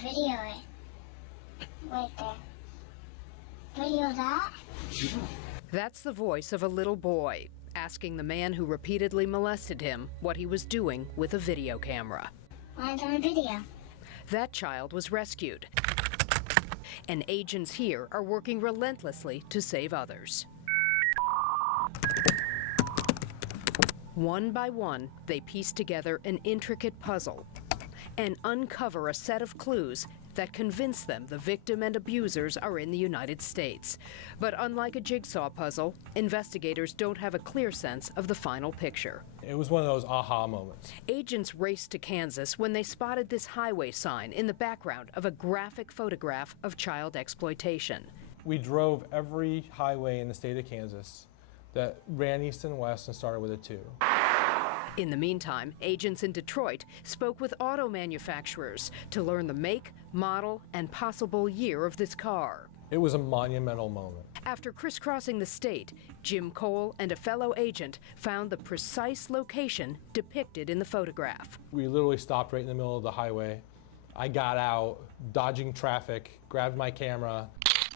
video it. Right there. Video that? That's the voice of a little boy asking the man who repeatedly molested him what he was doing with a video camera. Mine's on a video. That child was rescued, and agents here are working relentlessly to save others. One by one, they piece together an intricate puzzle and uncover a set of clues that convince them the victim and abusers are in the United States. But unlike a jigsaw puzzle, investigators don't have a clear sense of the final picture. It was one of those aha moments. Agents raced to Kansas when they spotted this highway sign in the background of a graphic photograph of child exploitation. We drove every highway in the state of Kansas that ran east and west and started with a 2. In the meantime, agents in Detroit spoke with auto manufacturers to learn the make, model, and possible year of this car. It was a monumental moment. After crisscrossing the state, Jim Cole and a fellow agent found the precise location depicted in the photograph. We literally stopped right in the middle of the highway. I got out, dodging traffic, grabbed my camera,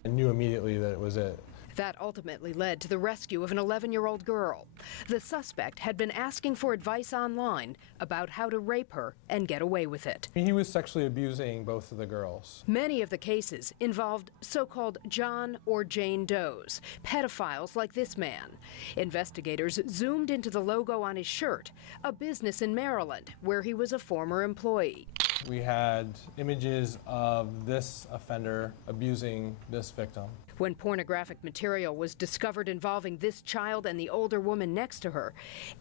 and knew immediately that it was it. That ultimately led to the rescue of an 11-year-old girl. The suspect had been asking for advice online about how to rape her and get away with it. He was sexually abusing both of the girls. Many of the cases involved so-called John or Jane Does, pedophiles like this man. Investigators zoomed into the logo on his shirt, a business in Maryland where he was a former employee. We had images of this offender abusing this victim. When pornographic material was discovered involving this child and the older woman next to her,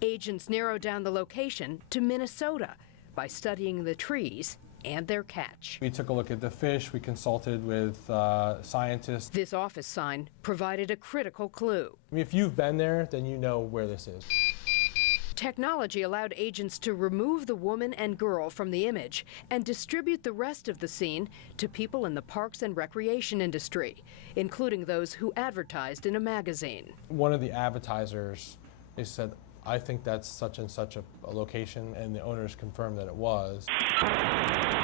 agents narrowed down the location to Minnesota by studying the trees and their catch. We took a look at the fish, we consulted with scientists. This office sign provided a critical clue. I mean, if you've been there, then you know where this is. Technology allowed agents to remove the woman and girl from the image and distribute the rest of the scene to people in the parks and recreation industry, including those who advertised in a magazine. One of the advertisers, they said, I think that's such and such a location, and the owners confirmed that it was.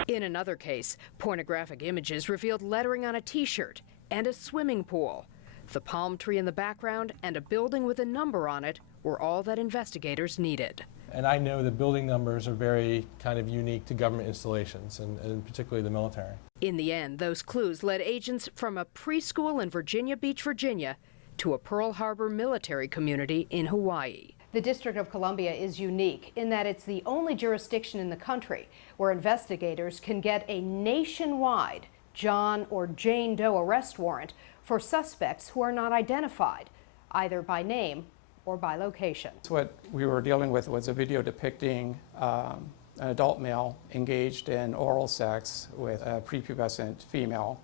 In another case, pornographic images revealed lettering on a T-shirt and a swimming pool. The palm tree in the background and a building with a number on it were all that investigators needed. And I know the building numbers are very kind of unique to government installations, and particularly the military. In the end, those clues led agents from a preschool in Virginia Beach, Virginia, to a Pearl Harbor military community in Hawaii. The District of Columbia is unique in that it's the only jurisdiction in the country where investigators can get a nationwide John or Jane Doe arrest warrant for suspects who are not identified, either by name or by location. What we were dealing with was a video depicting an adult male engaged in oral sex with a prepubescent female,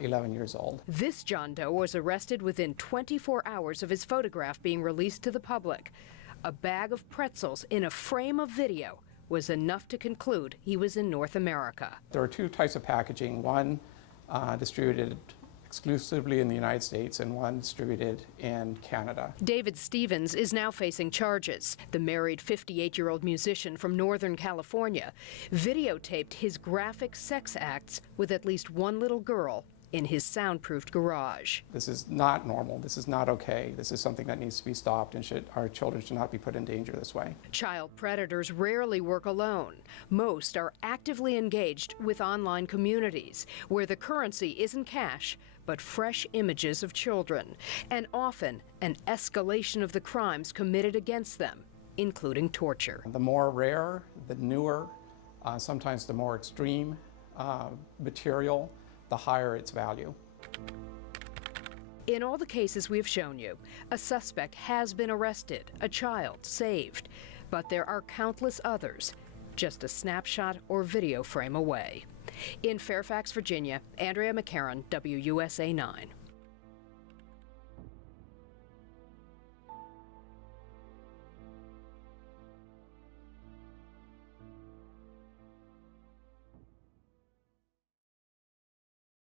11 years old. This John Doe was arrested within 24 hours of his photograph being released to the public. A bag of pretzels in a frame of video was enough to conclude he was in North America. There are 2 types of packaging, one distributed exclusively in the United States and one distributed in Canada. David Stevens is now facing charges. The married 58-year-old musician from Northern California videotaped his graphic sex acts with at least one little girl in his soundproofed garage. This is not normal. This is not okay. This is something that needs to be stopped, and our children should not be put in danger this way. Child predators rarely work alone. Most are actively engaged with online communities where the currency isn't cash, but fresh images of children, and often an escalation of the crimes committed against them, including torture. The more rare, the newer, sometimes the more extreme material, the higher its value. In all the cases we've shown you, a suspect has been arrested, a child saved, but there are countless others, just a snapshot or video frame away. In Fairfax, Virginia, Andrea McCarran, WUSA 9.